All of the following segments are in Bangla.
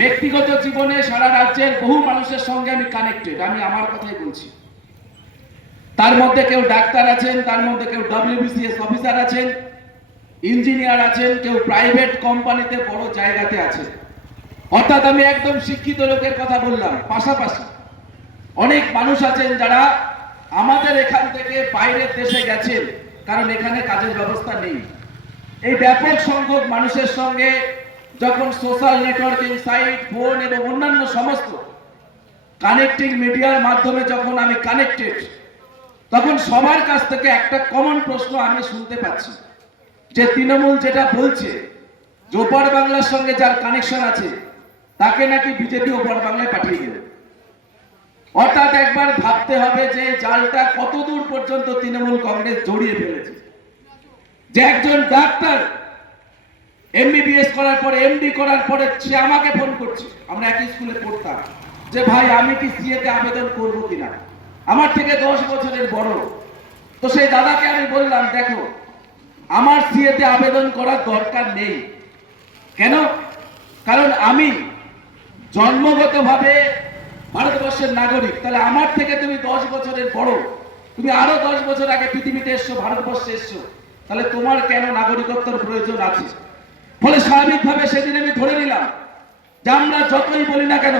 ব্যক্তিগত জীবনে সারা রাজ্যের বহু মানুষের সঙ্গে আমি কানেক্টেড, আমি আমার কথাই বলছি। তার মধ্যে কেউ ডাক্তার আছেন, তার মধ্যে কেউ WBCS অফিসার আছেন, ইঞ্জিনিয়ার আছেন, কেউ প্রাইভেট কোম্পানিতে বড় জায়গাতে আছেন। অর্থাৎ আমি একদম শিক্ষিত লোকের কথা বললাম। পাশাপাশি অনেক মানুষ আছেন যারা আমাদের এখান থেকে বাইরের দেশে গেছেন, কারণ এখানে কাজের ব্যবস্থা নেই। এই ব্যাপক সংখ্যক মানুষের সঙ্গে যখন সোশ্যাল নেটওয়ার্কিং সাইট, ফোন এবং অন্যান্য সমস্ত কানেক্টিং মিডিয়ার মাধ্যমে যখন আমি কানেক্টেড, তখন সবার কাছ থেকে একটা কমন প্রশ্ন আমি শুনতে পাচ্ছি যে তৃণমূল যেটা বলছে যে ওপার বাংলার সঙ্গে যার কানেকশন আছে তাকে নাকি বিজেপি ওপার বাংলায় পাঠিয়ে দেবে। অর্থাৎ একবার ভাবতে হবে যে জালটা কতদূর পর্যন্ত তৃণমূল কংগ্রেস জড়িয়ে ফেলেছে। যে একজন ডাক্তার MBBS করার পরে, MD করার পরে সে আমাকে ফোন করছে, আমরা একই স্কুলে পড়তাম, যে ভাই আমি কি সিএতে আবেদন করবো কিনা, আমার থেকে 10 বছরের বড়। তো সেই দাদাকে আমি বললাম, দেখো আমার সিএতে আবেদন করার দরকার নেই। কেন? কারণ আমি জন্মগতভাবে ভারতবর্ষের নাগরিক। তাহলে আমার থেকে তুমি 10 বছরের বড়, তুমি আরো 10 বছর আগে পৃথিবীতে এসছো, ভারতবর্ষে এসছো, তাহলে তোমার কেন নাগরিকত্বের প্রয়োজন আছে? ফলে স্বাভাবিকভাবে সেদিন আমি ধরে নিলাম যে আমরা যতই বলি না কেন,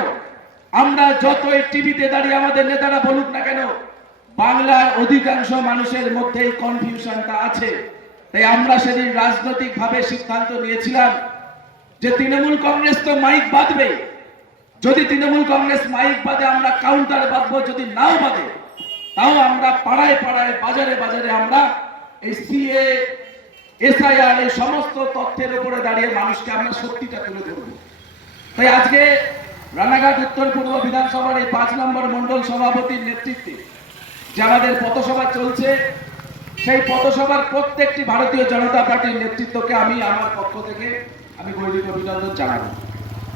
আমরা যতই টিভিতে দাঁড়িয়ে আমাদের নেতারা বলুক না কেন, বাংলার অধিকাংশ মানুষের মধ্যে এই কনফিউশনটা আছে। তাই আমরা সেদিন রাজনৈতিকভাবে সিদ্ধান্ত নিয়েছিলাম যে তৃণমূল কংগ্রেস তো মাইক বাঁধবে, যদি তৃণমূল কংগ্রেস মাইক বাঁধে আমরা কাউন্টার বাঁধবো, যদি নাও বাঁধে তাও আমরা পাড়ায় পাড়ায়, বাজারে বাজারে আমরা এই সিএ, SIR এই সমস্ত তথ্যের উপরে দাঁড়িয়ে মানুষকে আমরা সত্যিটা তুলে ধরব। তাই আজকে রানাঘাট উত্তর পূর্ব বিধানসভার এই 5 নম্বর মন্ডল সভাপতির নেতৃত্বে যে আমাদের পথসভা চলছে, সেই পথসভার প্রত্যেকটি ভারতীয় জনতা পার্টির নেতৃত্বকে আমি আমার পক্ষ থেকে আমি গৈরিক অভিনন্দন জানাবো।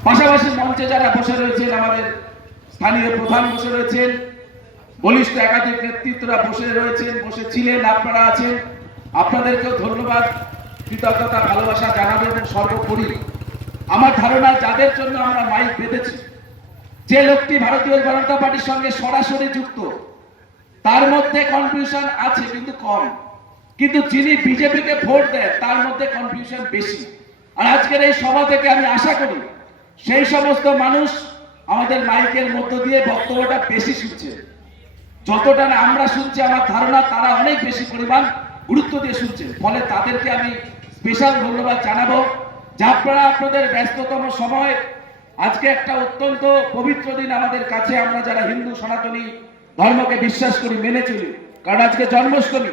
পাশাপাশি মঞ্চে যারা বসে রয়েছেন, আমাদের স্থানীয় প্রধান বসে রয়েছেন, বলিষ্ঠ একাধিক নেতৃত্বরা বসে রয়েছেন, বসেছিলেন, আপনারা আছেন, আপনাদেরকেও ধন্যবাদ, কৃতজ্ঞতা, ভালোবাসা জানাবো। এবং সর্বোপরি আমার ধারণা যাদের জন্য আমরা মাইক বেঁধেছি, যে লোকটি ভারতীয় জনতা পার্টির সঙ্গে সরাসরি যুক্ত, তার মধ্যে কনফিউশন আছে কিন্তু কম, কিন্তু যিনি বিজেপিকে ভোট দেয় তার মধ্যে কনফিউশন বেশি। আর আজকের এই সভা থেকে আমি আশা করি সেই সমস্ত মানুষ আমাদের মাইকের মধ্য দিয়ে বক্তব্যটা বেশি শুনছে। যতটা না আমরা শুনছি, আমার ধারণা তারা অনেক বেশি পরিমাণ গুরুত্ব দিয়ে শুনছেন। ফলে তাদেরকে আমি স্পেশাল ধন্যবাদ জানাবো যে আপনারা আপনাদের ব্যস্ততম সময় আজকে একটা অত্যন্ত পবিত্র দিন আমাদের কাছে, আমরা যারা হিন্দু সনাতনী ধর্মকে বিশ্বাস করি, মেনে চলি, কারণ আজকে জন্মাষ্টমী,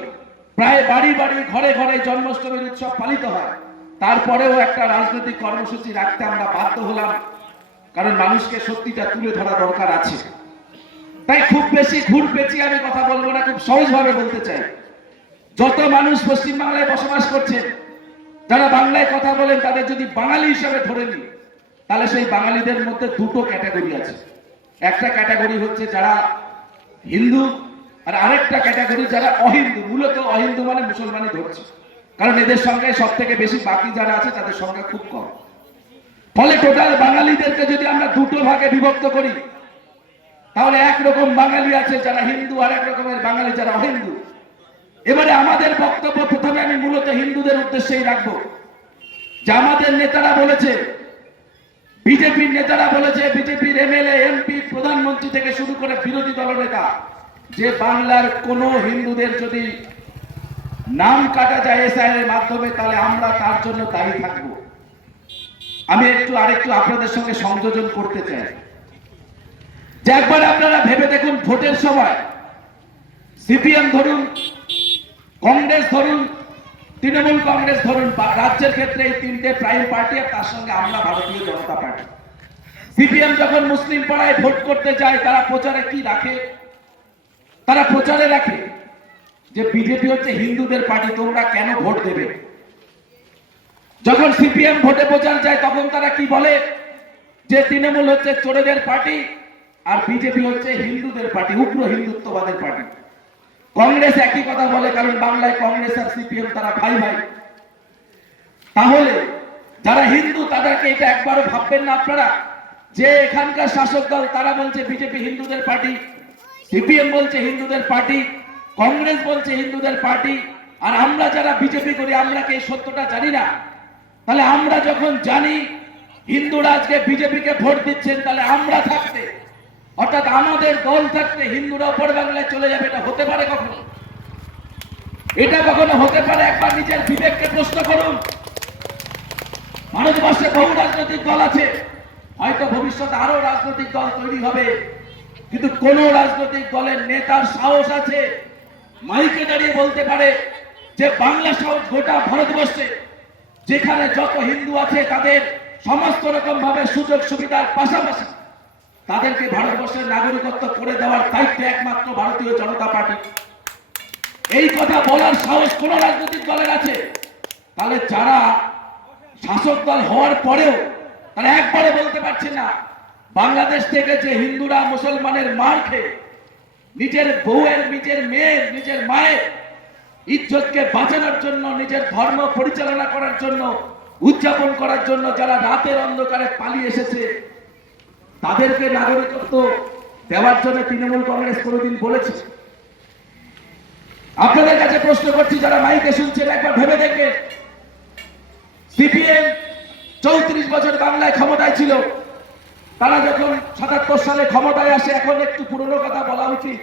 প্রায় বাড়ি বাড়ি, ঘরে ঘরে জন্মাষ্টমীর উৎসব পালিত হয়। তারপরেও একটা রাজনৈতিক কর্মসূচি রাখতে আমরা বাধ্য হলাম, কারণ মানুষকে সত্যিটা তুলে ধরা দরকার আছে। তাই খুব বেশি ঘুর পেঁচিয়ে আমি কথা বলবো না, খুব সহজভাবে বলতে চাই। যত মানুষ পশ্চিমবাংলায় বসবাস করছেন, যারা বাংলায় কথা বলেন, তাদের যদি বাঙালি হিসাবে ধরে নিই, তাহলে সেই বাঙালিদের মধ্যে দুটো ক্যাটাগরি আছে। একটা ক্যাটাগরি হচ্ছে যারা হিন্দু, আর আরেকটা ক্যাটাগরি যারা অহিন্দু। মূলত অহিন্দু মানে মুসলমানই ধরছে, কারণ এদের সংখ্যায় সব থেকে বেশি, বাকি যারা আছে তাদের সংখ্যা খুব কম। ফলে টোটাল বাঙালিদেরকে যদি আমরা দুটো ভাগে বিভক্ত করি, তাহলে একরকম বাঙালি আছে যারা হিন্দু, আর এক রকমের বাঙালি যারা অহিন্দু। এবারে আমাদের বক্তব্য প্রথমে আমি মূলত হিন্দুদের উদ্দেশ্যেই রাখবো। যে আমাদের নেতারা বলেছে, বিজেপির নেতারা বলেছে, বিজেপির MLA, MP, প্রধানমন্ত্রী থেকে শুরু করে বিরোধী দলনেতা, যে বাংলার কোন হিন্দুদের যদি নাম কাটা যায় SIR এর মাধ্যমে, তাহলে আমরা তার জন্য দায়ী থাকব। আমি আরেকটু আপনাদের সঙ্গে সংযোজন করতে চাই যে একবার আপনারা ভেবে দেখুন, ভোটের সময় CPM ধরুন, কংগ্রেস ধরুন, তৃণমূল কংগ্রেস ধরুন, রাজ্যের ক্ষেত্রে এই তিনটে প্রাইম পার্টি, আর তার সঙ্গে আমরা ভারতীয় জনতা পার্টি। CPM যখন মুসলিম পাড়ায় ভোট করতে যায়, তারা প্রচারে কি রাখে? তারা প্রচারে রাখে যে বিজেপি হচ্ছে হিন্দুদের পার্টি, তোমরা কেন ভোট দেবে। যখন CPM ভোটে প্রচার যায়, তখন তারা কি বলে? যে তৃণমূল হচ্ছে চোরেদের পার্টি, আর বিজেপি হচ্ছে হিন্দুদের পার্টি, উগ্র হিন্দুত্ববাদের পার্টি। কংগ্রেস একই কথা বলে, কারণ বাংলায় কংগ্রেস আর CPM তারা ভাই ভাই। তাহলে যারা হিন্দু তাদেরকে এটা একবারও ভাববেন না আপনারা যে এখানকার শাসক দল তারা বলছে বিজেপি হিন্দুদের পার্টি, সিপিএম বলছে হিন্দুদের পার্টি, কংগ্রেস বলছে হিন্দুদের পার্টি, আর আমরা যারা বিজেপি করি আমরা কি এই সত্যটা জানি না? তাহলে আমরা যখন জানি হিন্দুরা আজকে বিজেপিকে ভোট দিচ্ছেন, তাহলে আমরা থাকতে অর্থাৎ আমাদের দল থাকতে হিন্দুরা উপর বাংলায় চলে যাবে, এটা হতে পারে কখনো? এটা কখনো হতে পারে? একবার নিজের বিবেককে প্রশ্ন করুন। ভারতবর্ষে বহু রাজনৈতিক দল আছে, হয়তো ভবিষ্যতে আরো রাজনৈতিক দল তৈরি হবে, কিন্তু কোন রাজনৈতিক দলের নেতার সাহস আছে মাইকে দাঁড়িয়ে বলতে পারে যে বাংলা সহ গোটা ভারতবর্ষে যেখানে যত হিন্দু আছে তাদের সমস্ত রকম ভাবে সুযোগ সুবিধার পাশাপাশি তাদেরকে ভারতবর্ষের নাগরিকত্ব করে দেওয়ার দায়িত্ব একমাত্র ভারতীয় জনতা পার্টি? এই কথা বলার সাহস কোন রাজনৈতিক দলের আছে? তাহলে যারা শাসক দল হওয়ার পরেও তারা একবারে বলতে পারছে না বাংলাদেশ থেকে যে হিন্দুরা মুসলমানের মার খেয়ে নিজের বউয়ের, নিজের মেয়ের, নিজের মায়ের ইজ্জতকে বাঁচানোর জন্য, নিজের ধর্ম পরিচালনা করার জন্য, উদযাপন করার জন্য যারা রাতের অন্ধকারে পালিয়ে এসেছে তাদেরকে নাগরিকত্ব দেওয়ার জন্য তৃণমূল কংগ্রেস কোনোদিন বলেছে? আপনাদের কাছে প্রশ্ন করছি, যারা মাইকে শুনছেন একবার ভেবে দেখবেন, সিপিএম 34 বছর বাংলায় ক্ষমতায় ছিল, তারা যখন 77 সালে ক্ষমতায় আসে, এখন একটু পুরনো কথা বলা উচিত,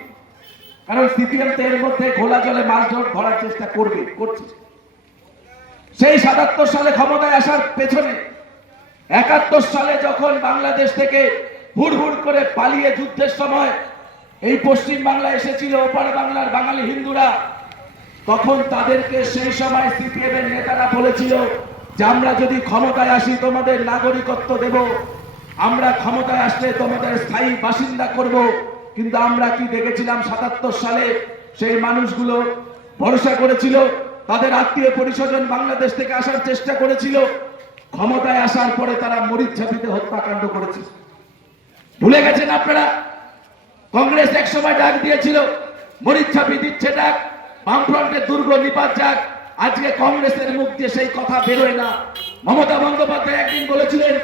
কারণ সিপিএম তো এর মধ্যে ঘোলা জলে মাছ ধরার চেষ্টা করছে। সেই 77 সালে ক্ষমতায় আসার পেছনে 71 সালে যখন বাংলাদেশ থেকে হুড় করে পালিয়ে যুদ্ধের সময় এই পশ্চিম বাংলা এসেছিল ওপার বাংলার বাঙালি হিন্দুরা, তখন তাদেরকে সেই সময় সিপিএম এর নেতারা বলেছিল যে আমরা যদি ক্ষমতায় আসি তোমাদের নাগরিকত্ব দেব, আমরা ক্ষমতায় আসলে তোমাদের স্থায়ী বাসিন্দা করব। কিন্তু আমরা কি দেখেছিলাম 77 সালে সেই মানুষগুলো ভরসা করেছিল, তাদের আত্মীয় পরিস্বজন বাংলাদেশ থেকে আসার চেষ্টা করেছিল, ক্ষমতায় আসার পরে তারা মরিচঝাপিতে হত্যাকাণ্ড করেছে। ভুলে গেছেন আপনারা? কংগ্রেস এক সময় ডাক দিয়েছিল মরিচঝাপি দিচ্ছে ডাক, বামফ্রন্টের দুর্গ নিপাত যাক। আজকে কংগ্রেসের মুখ দিয়ে সেই কথা বেরোয় না। মমতা বন্দ্যোপাধ্যায় একদিন বলেছিলেন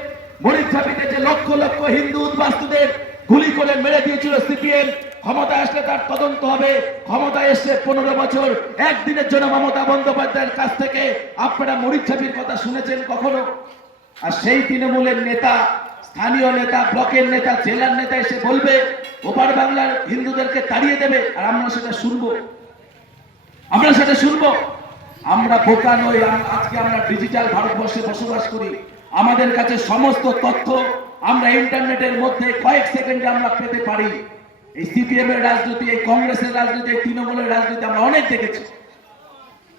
মরিচঝাপিতে যে লক্ষ লক্ষ হিন্দু উদ্বাস্তুদের গুলি করে মেরে দিয়েছিল সিপিএম, ক্ষমতায় আসলে তার তদন্ত হবে। ক্ষমতায় এসে 15 বছর একদিনের জন্য মমতা বন্দ্যোপাধ্যায়ের কাছ থেকে আপনারা মরিচঝাপির কথা শুনেছেন কখনো? আর সেই তৃণমূলের নেতা, স্থানীয় নেতা, ব্লকের নেতা, জেলার নেতা এসে বলবে ওপার বাংলার হিন্দুদেরকে তাড়িয়ে দেবে, আর আমরা সেটা শুনবো? আমরা সেটা শুনবো? আমরা বোকা নই। আজকে আমরা ডিজিটাল ভারতবর্ষে বসবাস করি, আমাদের কাছে সমস্ত তথ্য আমরা ইন্টারনেটের মধ্যে কয়েক সেকেন্ডে আমরা পেতে পারি। এই সিপিএম এর রাজনীতি, এই কংগ্রেসের রাজনীতি, এই তৃণমূলের রাজনীতি আমরা অনেক দেখেছি।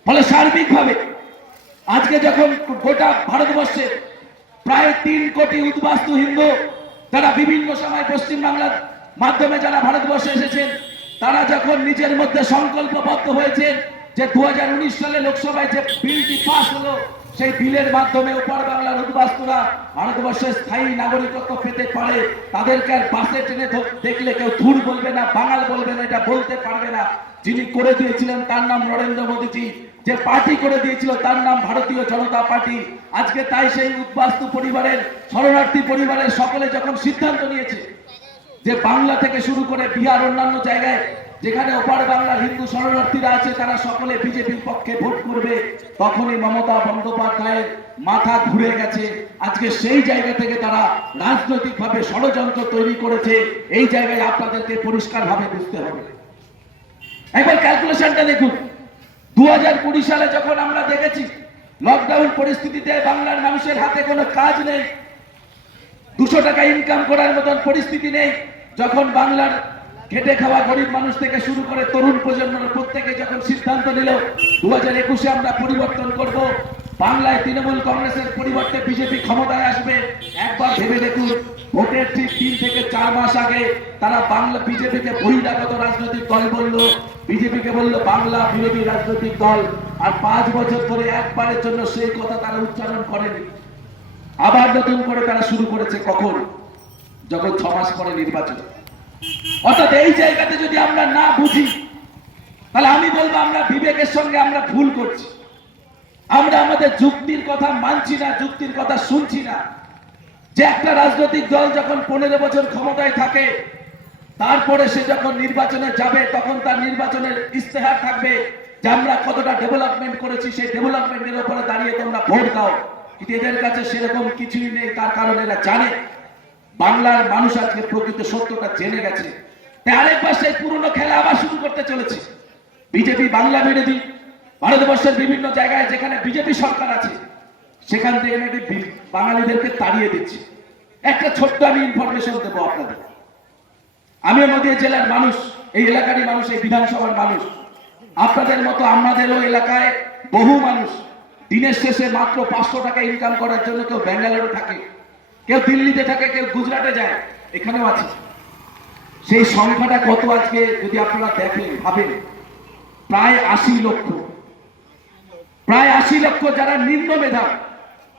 ফলে সার্বিকভাবে আজকে যখন গোটা ভারতবর্ষে প্রায় 3 কোটি উদ্বাস্তু হিন্দু যারা বিভিন্ন সময় পশ্চিম বাংলার মাধ্যমে যারা ভারতবর্ষে এসেছেন, তারা যখন নিজের মধ্যে সংকল্পবদ্ধ হয়েছে যে 2019 সালে লোকসভায় যে বিলটি পাস হলো, সেই বিলের মাধ্যমে ওপার বাংলার উদ্বাস্তুরা ভারতবর্ষের স্থায়ী নাগরিকত্ব পেতে পারে, তাদেরকে আর বাসে ট্রেনে দেখলে কেউ থুর বলবে না, বাঙাল বলবে না, এটা বলতে পারবে না। যিনি করে দিয়েছিলেন তার নাম নরেন্দ্র মোদীজি, যে পার্টি করে দিয়েছিল তার নাম ভারতীয় জনতা পার্টি। আজকে তাই সেই উদ্বাস্তু পরিবারের, শরণার্থী পরিবারের সকলে যখন সিদ্ধান্ত নিয়েছে যে বাংলা থেকে শুরু করে বিহার, অন্যান্য জায়গায় যেখানে ওপার বাংলার হিন্দু শরণার্থীরা আছে তারা সকলে বিজেপির পক্ষে ভোট করবে, তখনই মমতা বন্দ্যোপাধ্যায়ের মাথা ঘুরে গেছে। আজকে সেই জায়গা থেকে তারা রাজনৈতিকভাবে ষড়যন্ত্র তৈরি করেছে। এই জায়গায় আপনাদেরকে পরিষ্কারভাবে বুঝতে হবে। একবার ক্যালকুলেশনটা দেখুন। 2020 সালে যখন আমরা দেখেছি লকডাউন পরিস্থিতিতে বাংলার মানুষের হাতে কোনো কাজ নেই, 200 টাকা ইনকাম করার মতন পরিস্থিতি নেই, যখন বাংলার খেটে খাওয়া গরিব মানুষ থেকে শুরু করে তরুণ প্রজন্মের প্রত্যেকে যখন সিদ্ধান্ত নিল 2021-এ আমরা পরিবর্তন করব, বাংলায় তৃণমূল কংগ্রেসের পরিবর্তে বিজেপি ক্ষমতায় আসবে, একবার ভেবে দেখুন। ভোটের ঠিক 3 থেকে 4 মাস আগে তারা বাংলা বিজেপিকে বহিরাগত রাজনৈতিক দল বলল, বিজেপিকে বললো বাংলা বিরোধী রাজনৈতিক দল। আর 5 বছর ধরে একবারের জন্য সেই কথা তারা উচ্চারণ করেনি। আবার নতুন করে তারা শুরু করেছে কখন? যখন 6 মাস পরে নির্বাচন। অর্থাৎ এই জায়গাতে যদি আমরা না বুঝি, তাহলে আমি বলবো আমরা বিবেকের সঙ্গে আমরা ভুল করছি। আমরা আমাদের যুক্তির কথা মানছি না, যুক্তির কথা শুনছি না। যে একটা রাজনৈতিক দল যখন 15 বছর ক্ষমতায় থাকে, তারপরে সে যখন নির্বাচনে যাবে তখন তার নির্বাচনের ইস্তেহার থাকবে যে আমরা কতটা ডেভেলপমেন্ট করেছি, সেই ডেভেলপমেন্টের উপরে দাঁড়িয়ে তোমরা ভোট দাও। কিন্তু এদের কাছে সেরকম কিছুই নেই। তার কারণ এরা জানে বাংলার মানুষ আজকে প্রকৃত সত্যটা জেনে গেছে। তাই আরেকবার সেই পুরনো খেলা আবার শুরু করতে চলেছে। বিজেপি বাংলা বিরোধী, ভারতবর্ষের বিভিন্ন জায়গায় যেখানে বিজেপি সরকার আছে সেখান থেকে নাকি বাঙালিদেরকে তাড়িয়ে দিচ্ছে। একটা ছোট্ট আমি ইনফরমেশন দেবো আপনাদের। আমিও নদীয়া জেলার মানুষ, এই এলাকারই মানুষ, এই বিধানসভার মানুষ। আপনাদের মতো আমাদেরও এলাকায় বহু মানুষ দিনের শেষে মাত্র 500 টাকা ইনকাম করার জন্য কেউ ব্যাঙ্গালোরে থাকে, কেউ দিল্লিতে থাকে, কেউ গুজরাটে যায়, এখানেও আছে। সেই সংখ্যাটা কত আজকে যদি আপনারা দেখেন, ভাবেন, প্রায় 80 লক্ষ। প্রায় 80 লক্ষ যারা নিম্ন মেধা,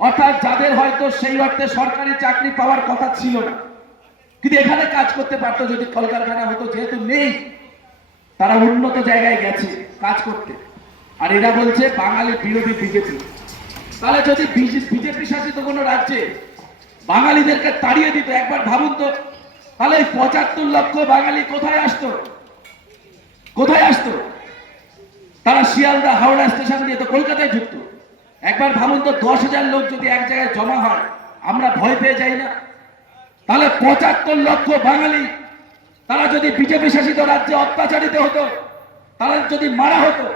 অর্থাৎ যাদের হয়তো সেই অর্থে সরকারি চাকরি পাওয়ার কথা ছিল না, কিন্তু এখানে কাজ করতে পারতো যদি কলকারখানা হতো। যেহেতু নেই, তারা উন্নত জায়গায় গেছে কাজ করতে। আর এরা বলছে বাঙালি বিরোধী বিজেপি। তাহলে যদি বিজেপি শাসিত কোনো রাজ্যে বাঙালিদেরকে তাড়িয়ে দিত, একবার ভাবুন তো, তাহলে এই 75 লক্ষ বাঙালি কোথায় আসতো? কোথায় আসতো? তারা শিয়ালদা হাওড়া স্টেশন দিয়ে তো কলকাতায় ঢুকত। একবার ভাবুন তো, 10,000 লোক যদি এক জায়গায় জমা হয়, আমরা ভয় পেয়ে যাই না? তাহলে 75 লক্ষ বাঙালি তারা যদি বিজেপি শাসিত রাজ্যে অত্যাচারিত হতো, তারা যদি মারা হতো,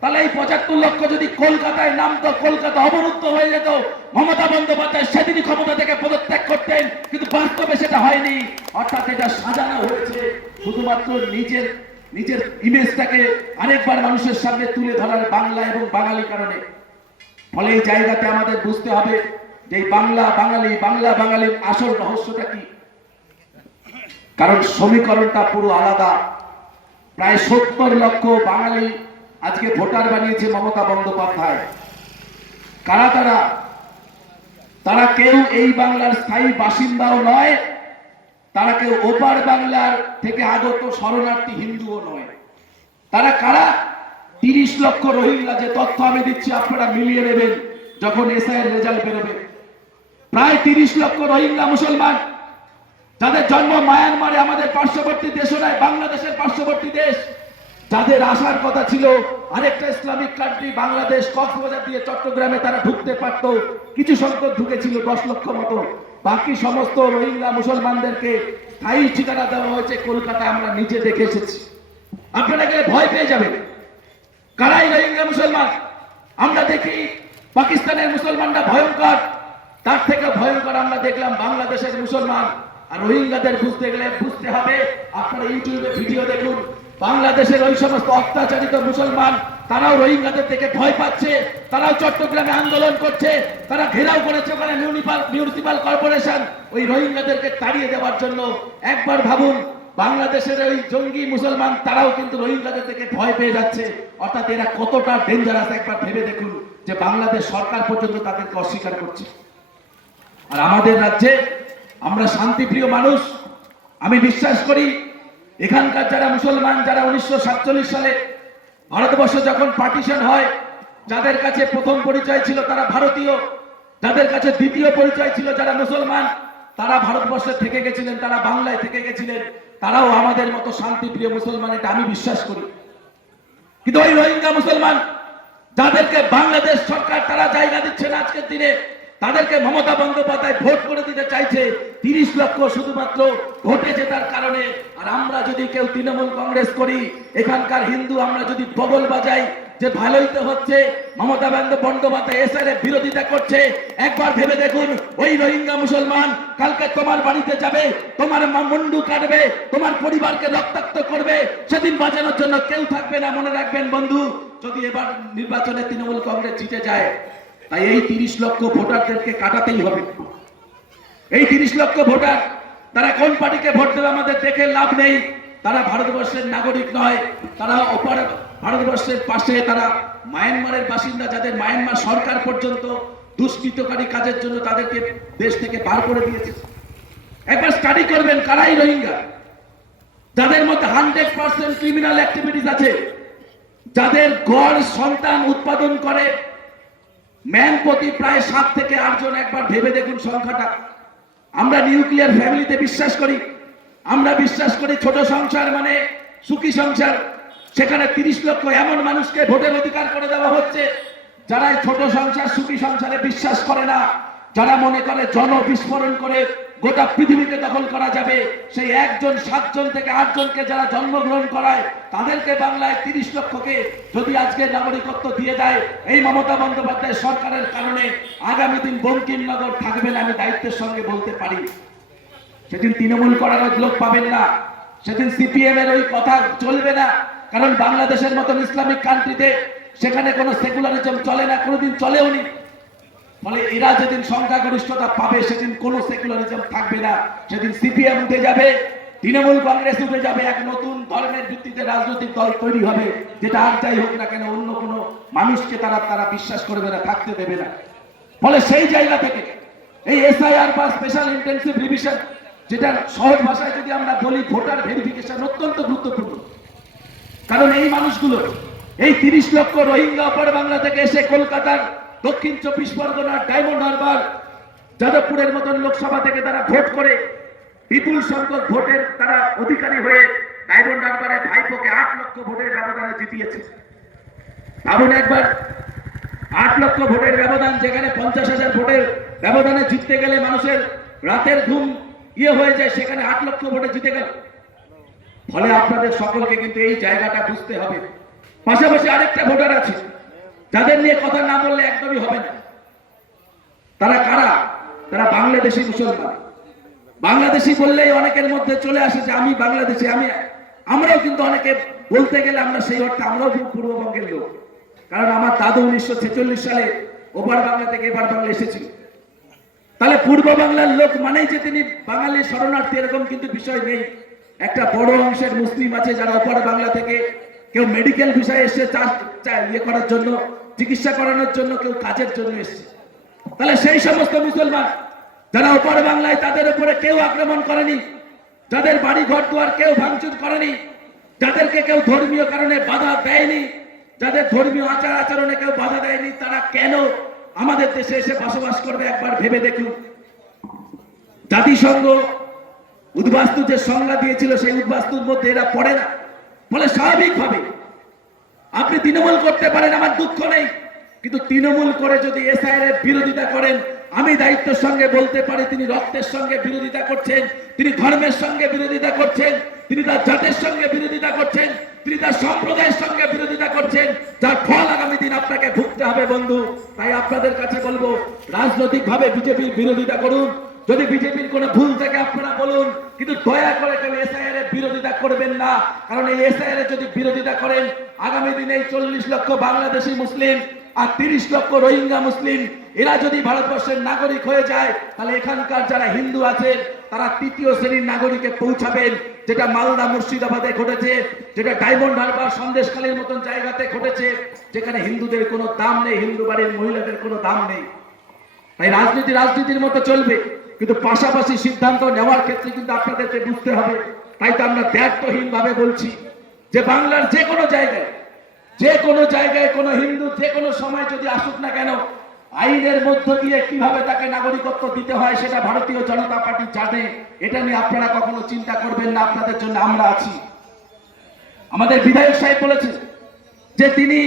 তাহলে এই 75 লক্ষ যদি কলকাতায় নামতো, কলকাতা অবরুদ্ধ হয়ে যেত। মমতা বন্দ্যোপাধ্যায় সেদিনই ক্ষমতা থেকে পদত্যাগ করতেন, কিন্তু বাস্তবে সেটা হয়নি। অর্থাৎ এটা সাজানো হয়েছে শুধুমাত্র নিজের নিজের ইমেজটাকে আরেকবার মানুষের সামনে তুলে ধরার, বাংলা এবং বাঙালি কারণে। ফলে এই জায়গাতে আমাদের বুঝতে হবে যে বাংলা বাঙালির আসল রহস্যটা কি। কারণ সমীকরণটা পুরো আলাদা। প্রায় 70 লক্ষ বাঙালি আজকে ভোটার বানিয়েছে মমতা বন্দ্যোপাধ্যায়। কারা তারা? তারা কেউ এই বাংলার স্থায়ী বাসিন্দাও নয়, তারা কেউ ওপার বাংলার থেকে আগত শরণার্থী হিন্দুও নয়। তারা কারা? 30 লক্ষ রোহিঙ্গা, যে তথ্য আমি দিচ্ছি আপনারা মিলিয়ে নেবেন যখন এসআই এর রেজাল্ট বেরোবে। প্রায় 30 লক্ষ রোহিঙ্গা মুসলমান, যাদের জন্ম মায়ানমারে, আমাদের পার্শ্ববর্তী দেশ নয়, বাংলাদেশের পার্শ্ববর্তী দেশ। যাদের আসার কথা ছিল আরেকটা ইসলামিক কান্ট্রি বাংলাদেশ, কক্সবাজার দিয়ে চট্টগ্রামে তারা ঢুকতে পারত। কিছু সংখ্যক ঢুকেছিল, 10 লক্ষ মতো। বাকি সমস্ত রোহিঙ্গা মুসলমানদেরকে স্থায়ী ঠিকানা দেওয়া হয়েছে কলকাতায়। আমরা নিজে দেখে এসেছি। আপনারা গেলে ভয় পেয়ে যাবেন কারাই রোহিঙ্গা মুসলমান। আমরা দেখি পাকিস্তানের মুসলমানরা ভয়ঙ্কর, তার থেকে ভয়ঙ্কর আমরা দেখলাম বাংলাদেশের মুসলমান। আর রোহিঙ্গাদের বুঝতে গেলে বুঝতে হবে, আপনারা ইউটিউবে ভিডিও দেখুন, বাংলাদেশের ওই সমস্ত অত্যাচারিত মুসলমান তারাও রোহিঙ্গাদের থেকে ভয় পাচ্ছে। তারাও চট্টগ্রামে আন্দোলন করছে, তারা ঘেরাও করেছে ওখানে মিউনিসিপাল কর্পোরেশন ওই রোহিঙ্গাদেরকে তাড়িয়ে দেওয়ার জন্য। একবার ভাবুন, বাংলাদেশের ওই জঙ্গি মুসলমান তারাও কিন্তু রোহিঙ্গাদের থেকে ভয় পেয়ে যাচ্ছে। অর্থাৎ এরা কতটা ডেঞ্জারাস একবার ভেবে দেখুন, যে বাংলাদেশ সরকার পর্যন্ত তাদেরকে অস্বীকার করছে। আর আমাদের রাজ্যে আমরা শান্তিপ্রিয় মানুষ। আমি বিশ্বাস করি এখানকার যারা মুসলমান, যারা 1947 সালে ভারতবর্ষ যখন পার্টিশন হয়, যাদের কাছে প্রথম পরিচয় ছিল তারা ভারতীয়, যাদের কাছে দ্বিতীয় পরিচয় ছিল যারা মুসলমান, তারা ভারতবর্ষে থেকে গেছিলেন, তারা বাংলায় থেকে গেছিলেন, তারাও আমাদের মতো শান্তিপ্রিয় মুসলমান, এটা আমি বিশ্বাস করি। কিন্তু ওই রোহিঙ্গা মুসলমান যাদেরকে বাংলাদেশ সরকার তারা জায়গা দিচ্ছে না আজকের দিনে, তাদেরকে মমতা বন্দ্যোপাধ্যায় ভোট করে দিতে চাইছে 30 লক্ষ শুধুমাত্র ভোটে জেতার কারণে। আর আমরা যদি কেউ তৃণমূল কংগ্রেস করি, এখানকার হিন্দু আমরা যদি বগল বাজাই যে ভালোই তো হচ্ছে, মমতা বন্দ্যোপাধ্যায় এসআর বিরোধিতা করছে, একবার ভেবে দেখুন ওই রোহিঙ্গা মুসলমান কালকে তোমার বাড়িতে যাবে, তোমার মুন্ডু কাটবে, তোমার পরিবারকে রক্তাক্ত করবে, সেদিন বাঁচানোর জন্য কেউ থাকবে না। মনে রাখবেন বন্ধু, যদি এবার নির্বাচনে তৃণমূল কংগ্রেস জিতে যায়, তাই এই 30 লক্ষ ভোটারদেরকে কাটাতেই হবে। এই 30 লক্ষ ভোটার তারা কোন পার্টিকে ভোট দেবে আমাদের দেখে লাভ নেই। তারা ভারতবর্ষের নাগরিক নয়, তারা অপর ভারতবর্ষের পাশে, তারা মায়ানমারের বাসিন্দা, যাদের মায়ানমার সরকার পর্যন্ত দুষ্কৃতকারী কাজের জন্য তাদেরকে দেশ থেকে বার করে দিয়েছে। একবার স্টাডি করবেন কারাই রোহিঙ্গা, যাদের মধ্যে 100% ক্রিমিনাল অ্যাক্টিভিটিস আছে, যাদের গড় সন্তান উৎপাদন করে ম্যান প্রতি প্রায় 7 থেকে 8 জন। একবার ভেবে দেখুন সংখ্যাটা। আমরা নিউক্লিয়ার ফ্যামিলিতে বিশ্বাস করি। আমরা বিশ্বাস করি ছোট সংসার মানে সুখী সংসার। সেখানে 30 লক্ষ এমন মানুষকে ভোটের অধিকার করে দেওয়া হচ্ছে যারা এই ছোট সংসার সুখী সংসারে বিশ্বাস করে না, যারা মনে করে জন বিস্ফোরণ করে গোটা পৃথিবীকে দখল করা যাবে। সেই 1 জন 7 জন থেকে 8 জনকে যারা জন্মগ্রহণ করায় তাদেরকে বাংলায় 30 লক্ষকে যদি আজকে নাগরিকত্ব দিয়ে দেয়, এই মমতা বন্দ্যোপাধ্যায় সরকারের কারণে আগামী দিন বঙ্কিমনগর থাকবে না, আমি দায়িত্বের সঙ্গে বলতে পারি। সেদিন তৃণমূল করার লোক পাবেন না, সেদিন সিপিএম এর ওই কথা চলবে না। কারণ বাংলাদেশের মতন ইসলামিক কান্ট্রিতে সেখানে কোনো সেকুলারিজম চলে না, কোনোদিন চলেও নি। ফলে এরা যেদিন সংখ্যাগরিষ্ঠতা পাবে সেদিন কোনো সেকুলারিজম থাকবে না। সেদিন সিপিএম উঠে যাবে, তৃণমূল কংগ্রেস উঠে যাবে, এক নতুন ধর্মের ভিত্তিতে রাজনৈতিক দল তৈরি হবে, যেটা আর যাই হোক না কেন অন্য কোনো মানুষকে তারা বিশ্বাস করবে না, থাকতে দেবে না। ফলে সেই জায়গা থেকে এই এসআইআর বা স্পেশাল ইন্টেনসিভ রিভিশন, যেটা সহজ ভাষায় যদি আমরা বলি ভোটার ভেরিফিকেশন, অত্যন্ত গুরুত্বপূর্ণ। কারণ এই মানুষগুলো, এই 30 লক্ষ রোহিঙ্গা অপর বাংলা থেকে এসে কলকাতার দক্ষিণ 24 পরগনার ডায়মন্ড হারবার, যাদবপুরের মতন লোকসভা থেকে তারা ভোট করে বিপুল সংখ্যক ভোটের তারা অধিকারী হয়ে ডায়মন্ড হারবারের ভাইপোকে 8 লক্ষ ভোটের ব্যবধানে জিতিয়েছে। ভাবুন একবার, 8 লক্ষ ভোটের ব্যবধান, যেখানে 50,000 ভোটের ব্যবধানে জিততে গেলে মানুষের রাতের ঘুম হয়ে যায়, সেখানে 8 লক্ষ ভোটে জিতে গেল। ফলে আপনাদের সকলকে কিন্তু এই জায়গাটা বুঝতে হবে। পাশাপাশি আরেকটা ভোটার আছে যাদের নিয়ে কথা না বললে একদমই হবে না। তারা কারা? তারা বাংলাদেশি মুসলমান। বাংলাদেশি বললেই অনেকের মধ্যে চলে আসে যে আমি বাংলাদেশি, আমরাও কিন্তু অনেকে বলতে গেলে আমরা সেই অর্থে আমরাও কিন্তু পূর্ববঙ্গের লোক। কারণ আমার দাদু 1946 সালে ওপার বাংলা থেকে এপার বাংলা এসেছিল। তাহলে পূর্ব বাংলার লোক মানেই যে তিনি বাঙালি শরণার্থী এরকম কিন্তু বিষয় নেই। একটা বড় অংশের মুসলিম আছে যারা ওপার বাংলা থেকে, কেউ মেডিকেল ভিসায় এসে করার জন্য, চিকিৎসা করানোর জন্য, কেউ কাজের জন্য এসছে। তাহলে সেই সমস্ত মুসলমান যারা ওপার বাংলায়, তাদের উপরে কেউ আক্রমণ করেনি, যাদের বাড়ি ঘর দুয়ার কেউ ভাঙচুর করেনি, যাদেরকে কেউ ধর্মীয় কারণে বাধা দেয়নি, যাদের ধর্মীয় আচার আচরণে কেউ বাধা দেয়নি, তারা কেন আমাদের দেশে এসে বসবাস করবে? একবার ভেবে দেখুন। জাতিসংঘ উদ্বাস্তু যে সংজ্ঞা দিয়েছিল সেই উদ্বাস্তুর মধ্যে এরা পড়ে না। ফলে স্বাভাবিকভাবে আপনি তৃণমূল করতে পারেন, আমার দুঃখ নেই, কিন্তু তৃণমূল করে যদি এসআইআর এর বিরোধিতা করেন, আমি দায়িত্বের সঙ্গে বলতে পারি তিনি রক্তের সঙ্গে বিরোধিতা করছেন, তিনি ধর্মের সঙ্গে বিরোধিতা করছেন, তিনি তার জাতের সঙ্গে বিরোধিতা করছেন, তিনি তার সম্প্রদায়ের সঙ্গে বিরোধিতা করছেন, যার ফল আগামী দিন আপনাকে ভুগতে হবে বন্ধু। তাই আপনাদের কাছে বলবো, রাজনৈতিকভাবে বিজেপির বিরোধিতা করুন, যদি বিজেপির কোনো ভুল থাকে আপনারা বলুন, কিন্তু দয়া করে কেউ এসআইআর এর বিরোধিতা করবেন না। কারণ এই এসআইআর এর যদি বিরোধিতা করেন, আগামী দিনে 40 লক্ষ বাংলাদেশি মুসলিম আর 30 লক্ষ রোহিঙ্গা মুসলিম এরা যদি ভারতবর্ষের নাগরিক হয়ে যায়, তাহলে এখানকার যারা হিন্দু আছেন তারা 3য় শ্রেণীর নাগরিকে পৌঁছাবেন, যেটা মালদা মুর্শিদাবাদে ঘটেছে, যেটা ডায়মন্ড হারবার সন্দেশখালীর মতন জায়গাতে ঘটেছে, যেখানে হিন্দুদের কোনো দাম নেই, হিন্দু বাড়ির মহিলাদের কোনো দাম নেই। তাই রাজনীতি রাজনীতির মতো চলবে, কিন্তু পাশাপাশি সিদ্ধান্ত নেওয়ার ক্ষেত্রে কিন্তু আপনাদেরকে বুঝতে হবে। তাই তো আমরা দায়িত্বহীন ভাবে বলছি যে বাংলার যে কোনো জায়গায় কোনো হিন্দু যে কোনো সময় যদি আসুক না কেন, আইনের মধ্য দিয়ে কিভাবে তাকে নাগরিকত্ব দিতে হয় সেটা ভারতীয় জনতা পার্টি জানে। এটা নিয়ে আপনারা কখনো চিন্তা করবেন না, আপনাদের জন্য আমরা আছি। আমাদের বিধায়ক সাহেব বলেছেন যে তিনি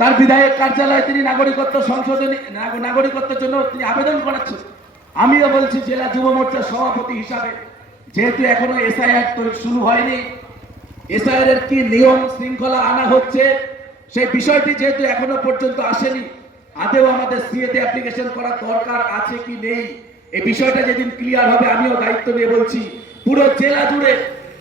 তার বিধায়ক কার্যালয়ে তিনি নাগরিকত্ব সংশোধনী নাগরিকত্বের জন্য তিনি আবেদন করেছেন। আমিও বলছি জেলা যুব মোর্চার সভাপতি হিসাবে, যেহেতু এখনো এসআইআর শুরু হয়নি, এসআইআর এর কি নিয়ম শৃঙ্খলা আনা হচ্ছে সেই বিষয়টি যেহেতু এখনো পর্যন্ত আসেনি, আদেও আমাদের সিএতে অ্যাপ্লিকেশন করার দরকার আছে কি নেই, এই বিষয়টা যেদিন ক্লিয়ার হবে, আমিও দায়িত্ব নিয়ে বলছি পুরো জেলা জুড়ে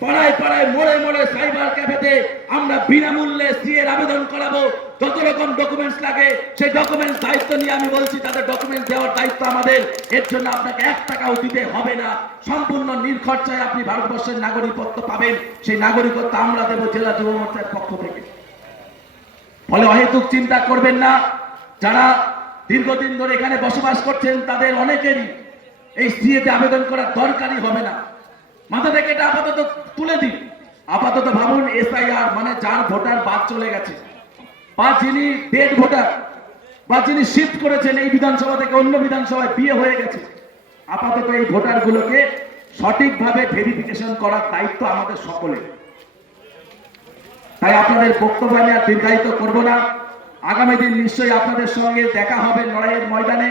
পাড়ায় পাড়ায় মোড়ে মোড়ে সাইবার ক্যাফেতে আমরা বিনামূল্যে সিএর আবেদন করাবো। যত রকম ডকুমেন্টস লাগে সেই ডকুমেন্টস দায়িত্ব নিয়ে আমি বলছি তাদের ডকুমেন্টস দেওয়ার দায়িত্ব আমাদের। এর জন্য আপনাকে 1 টাকাও দিতে হবে না, সম্পূর্ণ নির্খরচায় আপনি ভারতবর্ষের নাগরিকত্ব পাবেন। সেই নাগরিকত্ব আমরা দেব জেলা যুব মোর্চার পক্ষ থেকে। ফলে অহেতুক চিন্তা করবেন না। যারা দীর্ঘদিন ধরে এখানে বসবাস করছেন তাদের অনেকেরই এই সিএতে আবেদন করার দরকারই হবে না। মাথা থেকে এটা আপাতত তুলে দিন। আপাতত ভাবুন এসআইআর মানে যার ভোটার বাদ চলে গেছে, বা যিনি ডেড ভোটার, বা যিনি শিফট করেছেন এই বিধানসভা থেকে অন্য বিধানসভায়, বিয়ে হয়ে গেছে, আপাতত এই ভোটারগুলোকে সঠিকভাবে ভেরিফিকেশন করার দায়িত্ব আমাদের সকলের। তাই আপনাদের বক্তব্য আমি আর দীর্ঘায়িত করবো না। আগামী দিন নিশ্চয়ই আপনাদের সঙ্গে দেখা হবে লড়াইয়ের ময়দানে।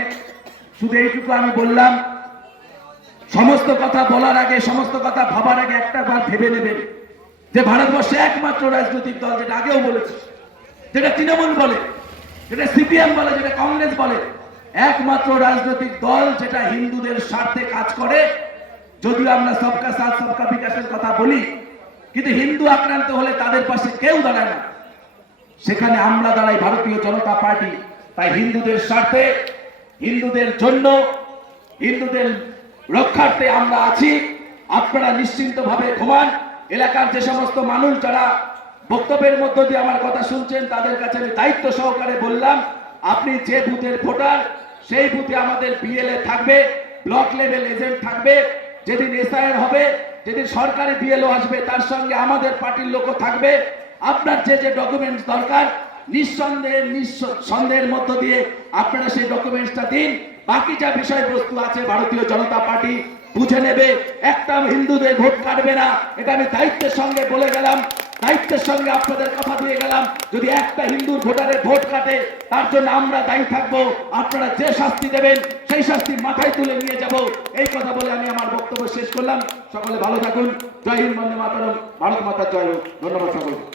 শুধু এইটুকু আমি বললাম, সমস্ত কথা বলার আগে, সমস্ত কথা ভাবার আগে একটা বার ভেবে নেবেন যে ভারতবর্ষে একমাত্র রাজনৈতিক দল, যেটা আগেও বলেছে, যেটা তৃণমূল বলে, যেটা সিপিএম বলে, যেটা কংগ্রেস বলে, একমাত্র রাজনৈতিক দল যেটা হিন্দুদের স্বার্থে কাজ করে। যদিও আমরা সবকা সাথ সবকা বিকাশের কথা বলি, কিন্তু হিন্দু আক্রান্ত হলে তাদের পাশে কেউ দাঁড়ায় না, সেখানে আমরা দাঁড়াই ভারতীয় জনতা পার্টি। তাই হিন্দুদের স্বার্থে, হিন্দুদের জন্য, হিন্দুদের রক্ষার্থে আমরা আছি। আপনারা নিশ্চিন্তভাবে ঘুমান। এলাকার যে সমস্ত মানুষ যারা বক্তব্যের মধ্য দিয়ে আমার কথা শুনছেন, তাদের কাছে আমি দায়িত্ব সহকারে বললাম, আপনি যে বুথের ভোটার, সেই বুথে আমাদের বিএলএ থাকবে, ব্লক লেভেল এজেন্ট থাকবে। যেদিন এসআইআর হবে, যেদিন সরকারি বিএলও আসবে, তার সঙ্গে আমাদের পার্টির লোকও থাকবে। আপনার যে যে ডকুমেন্টস দরকার, নিঃসন্দেহের মধ্য দিয়ে আপনারা সেই ডকুমেন্টসটা দিন। বাকি যা বিষয়বস্তু আছে ভারতীয় জনতা পার্টি বুঝে নেবে। একটা হিন্দুদের ভোট কাটবে না, এটা আমি দায়িত্বের সঙ্গে বলে গেলাম, দায়িত্বের সঙ্গে আপনাদের কথা দিয়ে গেলাম। যদি একটা হিন্দুর ভোটারের ভোট কাটে, তার জন্য আমরা দায়ী থাকবো। আপনারা যে শাস্তি দেবেন, সেই শাস্তি মাথায় তুলে নিয়ে যাব। এই কথা বলে আমি আমার বক্তব্য শেষ করলাম। সকলে ভালো থাকুন। জয় হিন্দ, বন্দে মাতরম, ভারত মাতার জয় হোক। ধন্যবাদ সকলকে।